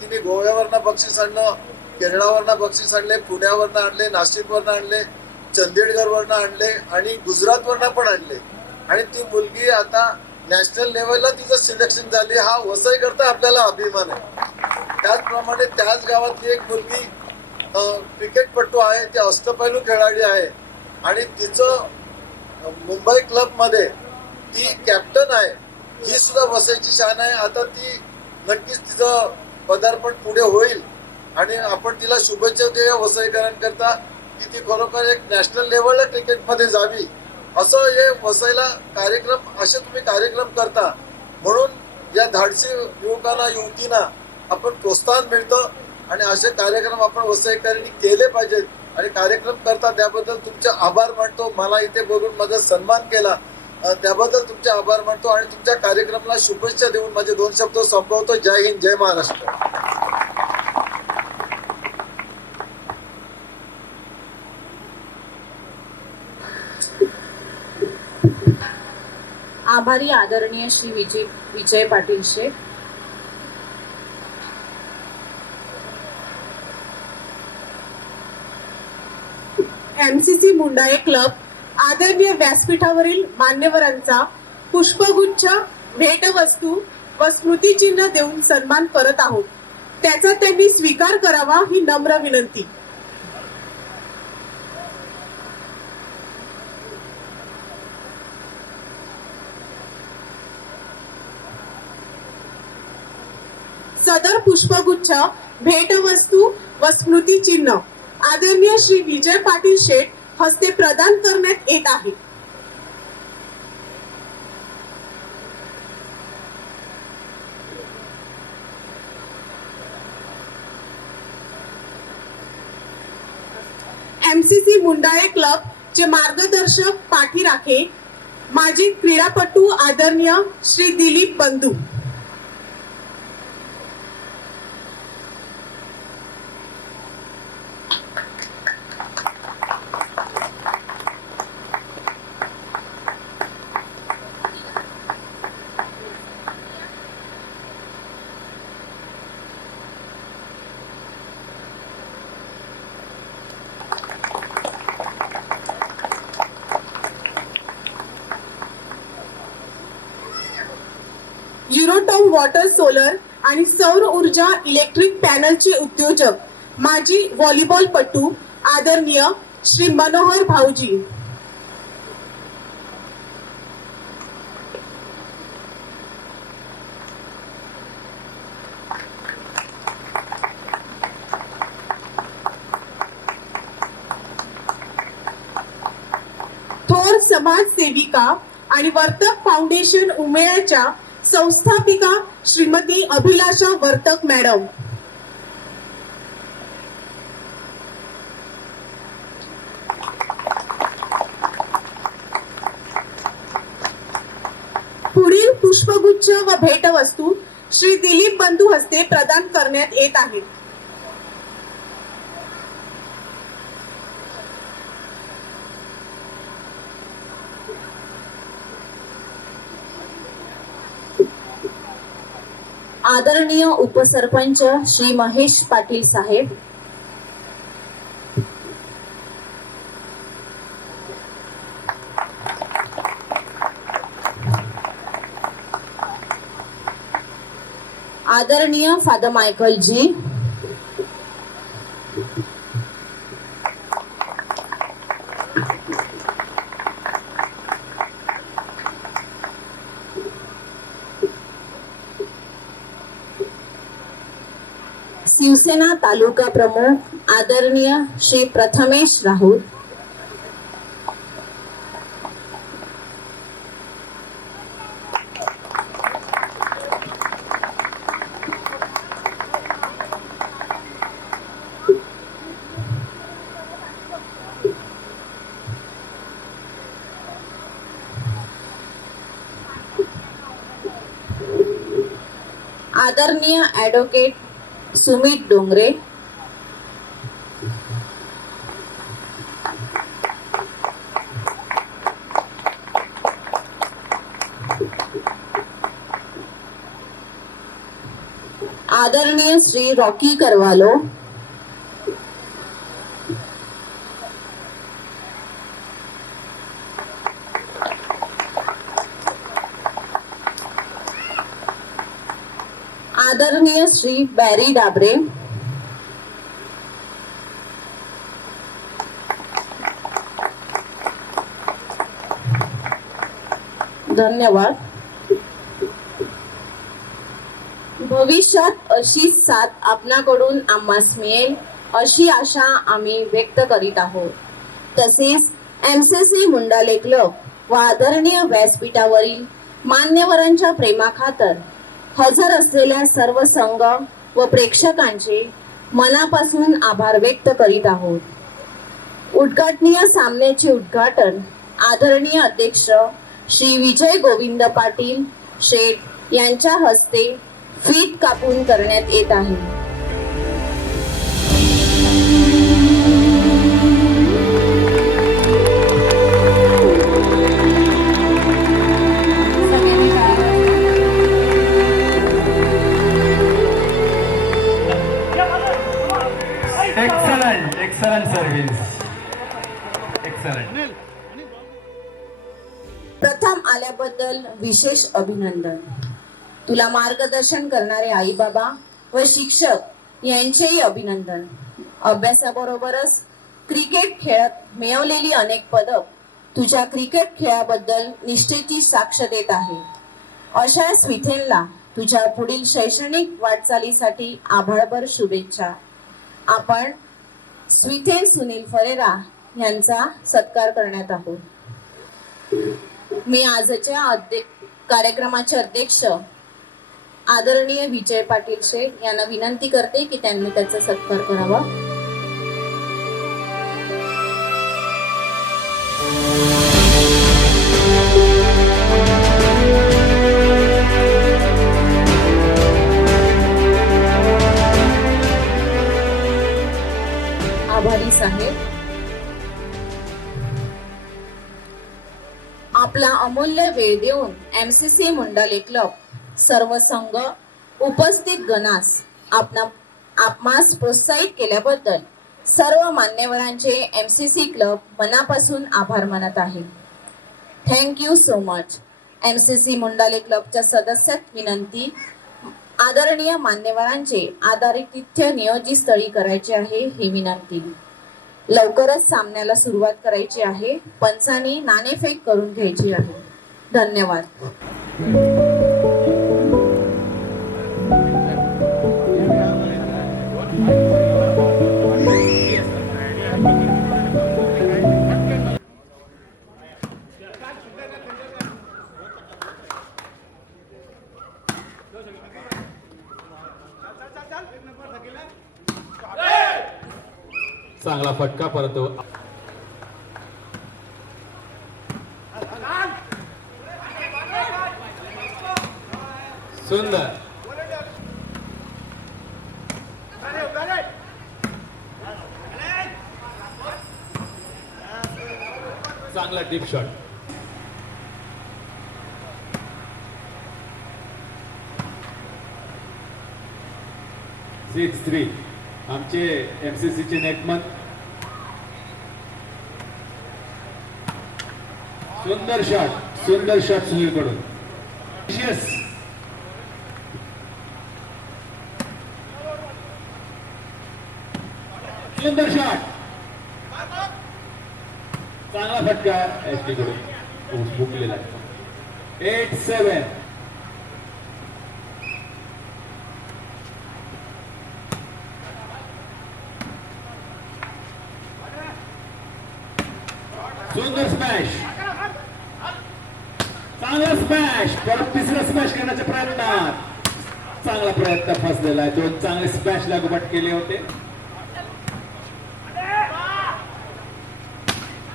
तिने गोव्यावरनं बक्षीस आणलं, केरळावरनं बक्षीस आणले, पुण्यावरनं आणले, नाशिकवरनं आणले, चंदीगडवरनं आणले आणि गुजरातवरनं पण आणले आणि ती मुलगी आता नॅशनल लेवलला तिचं सिलेक्शन झाली. हा वसई करता आपल्याला अभिमान आहे. त्याचप्रमाणे त्याच गावातली एक मुलगी क्रिकेटपटू आहे, ती अष्टपैलू खेळाडू आहे आणि तिचं मुंबई क्लबमध्ये ती कॅप्टन आहे. ही सुद्धा वसईची शान आहे. आता ती नक्कीच तिचं पदार्पण पुढे होईल आणि आपण तिला शुभेच्छा देऊया वसईकरांकरता की ती खरोखर एक नॅशनल लेवलला क्रिकेटमध्ये जावी. असं हे वसईला कार्यक्रम, असे तुम्ही कार्यक्रम करता म्हणून या धाडसी युवकांना, युवतींना आपण प्रोत्साहन मिळतं आणि असे कार्यक्रम आपण वसईकरांनी केले पाहिजेत आणि कार्यक्रम करता त्याबद्दल तुमचे आभार मानतो. मला इथे बोलून माझा सन्मान केला त्याबद्दल तुमचे आभार मानतो आणि तुमच्या कार्यक्रमाला शुभेच्छा देऊन माझे 2 शब्द संपवतो. जय हिंद, जय महाराष्ट्र. आभारी आदरणीय श्री विजय पाटील शेठ. MCC मुंडाळे क्लब आदरणीय व्यासपीठावरील मान्यवरांचा पुष्पगुच्छ, भेटवस्तू व स्मृतिचिन्ह देऊन सन्मान करत आहोत. त्याचा त्यांनी स्वीकार करावा ही नम्र विनंती. सदर पुष्पगुच्छ, भेटवस्तू व स्मृतिचिन्ह आदरणीय श्री विजय पाटील शेठ हस्ते प्रदान करण्यात येत आहे. MCC मुंडाळे क्लब चे मार्गदर्शक पाठीराखे माजी क्रीडापटू आदरणीय श्री दिलीप बंधू. युरोटॉम वॉटर सोलर आणि सौर ऊर्जा इलेक्ट्रिक पॅनलचे उद्योजक माजी व्हॉलीबॉलपटू आदरणीय श्री मनोहर भाऊजी. थोर समाजसेविका आणि वर्तक फाउंडेशन उमेळ्याच्या संस्थापिका श्रीमती अभिलाषा वर्तक मॅडम. पुढील पुष्पगुच्छ व भेटवस्तू श्री दिलीप बंधू हस्ते प्रदान करण्यात येत आहेत. आदरणीय उपसरपंच श्री महेश पाटील साहेब, आदरणीय फादर मायकल जी, शिवसेना तालुका प्रमुख आदरणीय श्री प्रथमेश राहुल, आदरणीय ॲडव्होकेट सुमित डोंगरे, आदरणीय श्री रॉकी करवालो, आदरणीय श्री बॅरी डाबरे, धन्यवाद. भविष्यात अशी साथ आपणाकडून आम्हास मिळेल अशी आशा आम्ही व्यक्त करीत आहोत. तसेच MCC मुंडाले क्लब व आदरणीय व्यासपीठावरील मान्यवरांच्या प्रेमाखातर हजर असलेल्या सर्व संघ व प्रेक्षकांचे मनापासून आभार व्यक्त करीत आहोत. उद्घाटनीय सामन्याचे उद्घाटन आदरणीय अध्यक्ष श्री विजय गोविंद पाटील शेठ यांच्या हस्ते फीत कापून करण्यात येत आहे. Excellent service. Excellent. प्रथम आल्याबद्दल विशेष अभिनंदन. तुला मार्गदर्शन करणारे आई बाबा व शिक्षक यांचेही अभिनंदन. अभ्यासाबरोबरच क्रिकेट खेळात मिळवलेली अनेक पदक तुझ्या क्रिकेट खेळाबद्दल निष्ठेची साक्ष देत आहे. अशा स्विथेनला तुझ्या पुढील शैक्षणिक वाटचालीसाठी आभाळभर शुभेच्छा. आपण स्विथेन सुनील फरेरा यांचा सत्कार करण्यात आहोत. मी आजच्या कार्यक्रमाचे अध्यक्ष आदरणीय विजय पाटील शेठ यांना विनंती करते की त्यांनी त्याचा सत्कार करावा. आभारी साहेब. आपला अमूल्य वेळ देऊन MCC मुंडाले क्लब सर्व संघ उपस्थित गणास आपणास प्रोत्साहित केल्याबद्दल सर्व मान्यवरांचे MCC क्लब मनापासून आभार मानत आहे. Thank you so much. MCC मुंडाले क्लबच्या सदस्यात विनंती, आदरणीय मान्यवरांचे आदरातिथ्य नियोजित स्थळी करायचे आहे ही विनंती. लवकरच सामन्याला सुरुवात करायची आहे. पंचांनी नाणेफेक करून घ्यायची आहे. धन्यवाद. चांगला फटका परंतु सुंदर चांगला डीप शॉट. सिक्स थ्री आमचे MCC चे नेटमन. सुंदर शॉट सुनील कडून. सुंदर शॉट. चांगला फटका SD कडून बुकलेला आहे. 8-7. सुंदर स्मॅश. चांगला स्मॅश. परत तिसरा स्मॅश करण्याच्या प्रयत्नात चांगला प्रयत्न फसलेला आहे. दोन चांगले स्मॅश लागोपाठ केले होते.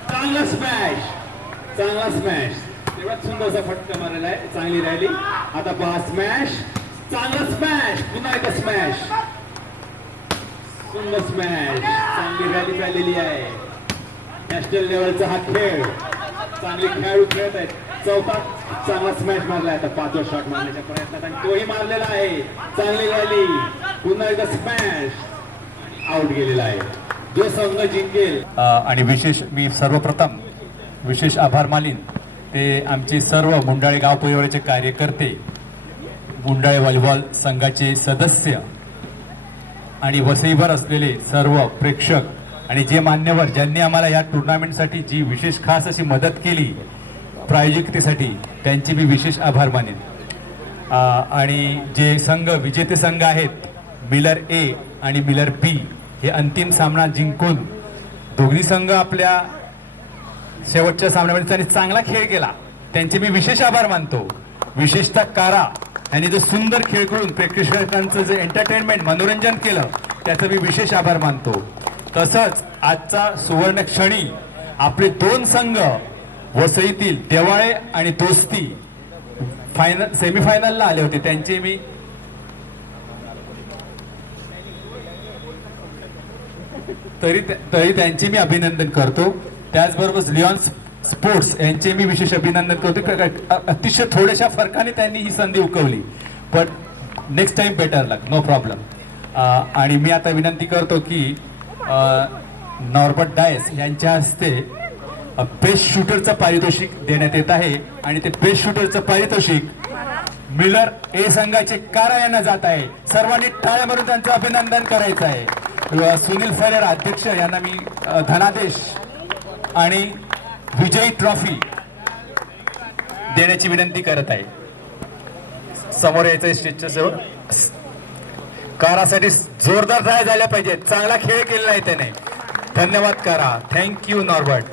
चांगला स्मॅश. तेवढाच सुंदरसा फटका मारलेला आहे. चांगली रॅली. आता पहा स्मॅश. चांगला स्मॅश. पुन्हा एकदा स्मॅश. सुंदर स्मॅश. चांगली रॅली पाहिलेली आहे. नॅशनल लेवलचा हा खेळ. चांगले खेळाडू खेळत आहेत. चौथा चांगला स्मॅश मारला आता 5वा शॉट मारण्याच्या प्रयत्नात आणि तोही मारलेला आहे. चांगली रॅली. पुन्हा एकदा स्मॅश. आउट गेलेला आहे. जो संघ जिंकेल आणि मी सर्वप्रथम विशेष आभार मानीन ते आमचे सर्व मुंडाळे गाव परिवाराचे कार्यकर्ते, मुंडाळे व्हॉलीबॉल संघाचे सदस्य आणि वसईभर असलेले सर्व प्रेक्षक आणि जे मान्यवर ज्यांनी आम्हाला या टुर्नामेंटसाठी जी विशेष खास अशी मदत केली प्रायोजकतेसाठी, त्यांचे मी विशेष आभार मानेन. आणि जे संघ विजेते संघ आहेत मिलर A आणि मिलर B हे अंतिम सामना जिंकून दोन्ही संघ आपल्या शेवटच्या सामन्यामध्ये त्यांनी चांगला खेळ केला, त्यांचे मी विशेष आभार मानतो. विशेषतः कारा यांनी जो सुंदर खेळ खेळून प्रेक्षकांचं जे एंटरटेनमेंट मनोरंजन केलं त्याचा मी विशेष आभार मानतो. तसंच आजचा सुवर्ण क्षणी आपले दोन संघ वसईतील देवाळे आणि दोस्ती सेमीफायनलला आले होते, त्यांचे मी तरी त्यांचे मी अभिनंदन करतो. त्याचबरोबर लिओन स्पोर्ट्स यांचे मी विशेष अभिनंदन करतो. अतिशय थोड्याशा फरकाने त्यांनी ही संधी उकवली, पण नेक्स्ट टाइम बेटर लक, नो प्रॉब्लेम. आणि मी आता विनंती करतो की नॉर्बर्ट डायस यांच्या हस्ते बेस्ट शूटरचं पारितोषिक देण्यात येत आहे आणि ते बेस्ट शूटरचं पारितोषिक मिलर A संघाचे कारा यांना जात आहे. सर्वांनी टाळ्या मारून त्यांचं अभिनंदन करायचं आहे. सुनील फेरेरा अध्यक्ष यांना मी धनादेश आणि विजयी ट्रॉफी देण्याची विनंती करत आहे. समोर यायचं स्टेजच्या जवळ. कारासाठी जोरदार टाळ्या झाल्या पाहिजेत, चांगला खेळ केलेला आहे त्याने. धन्यवाद कारा. Thank you Norbert.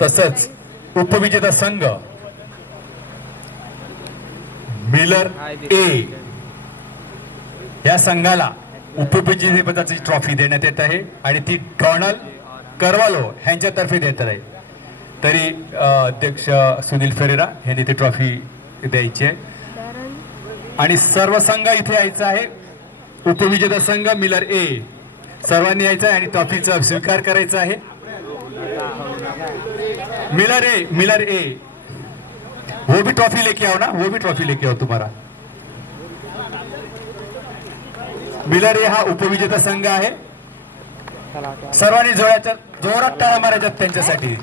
तसंच उपविजेता संघ मिलर A या संघाला उपविजेतेपदाची ट्रॉफी देण्यात येत आहे आणि ती डोनाल्ड करवालो यांच्यातर्फे देत आहे. तरी अध्यक्ष सुनील फेरेरा यांनी ती ट्रॉफी द्यायची आहे आणि सर्व संघ इथे यायचा आहे. उपविजेता संघ मिलर A सर्वांनी यायचं आहे आणि ट्रॉफीचा स्वीकार करायचा आहे. मिलर A वो भी ट्रॉफी लेके आओ ना, वो भी ट्रॉफी लेके आओ तुम्हारा. मिलर A हा उपविजेता संघ आहे. सर्वांनी जोरात टाळ्या मारायच्यात त्यांच्यासाठी.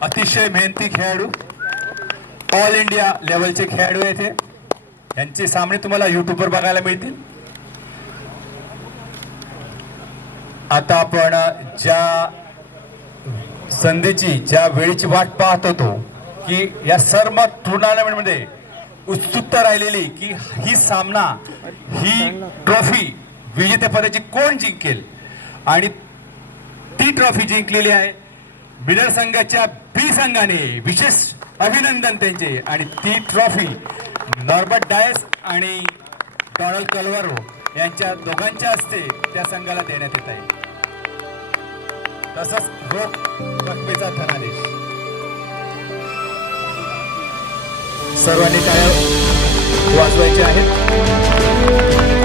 अतिशय मेहनती खेळाडू, ऑल इंडिया लेवलचे खेळाडू आहेत हे. यांचे सामने तुम्हाला युट्यूबवर बघायला मिळतील. आता आपण ज्या संधीची, ज्या वेळेची वाट पाहत होतो की या सर्व टुर्नामेंटमध्ये उत्सुकता राहिलेली की ही सामना, ही ट्रॉफी विजेतेपदाची कोण जिंकेल आणि ती ट्रॉफी जिंकलेली आहे बिदर संघाच्या बी संघाने. विशेष अभिनंदन त्यांचे. आणि ती ट्रॉफी नॉर्बर्ट डायस आणि डॉनल्ड कल्वारो यांच्या दोघांच्या हस्ते त्या संघाला देण्यात येत आहे. तसंच रोख रकमेचा धनादेश. सर्वांनी टाळ्या वाजवायच्या आहेत.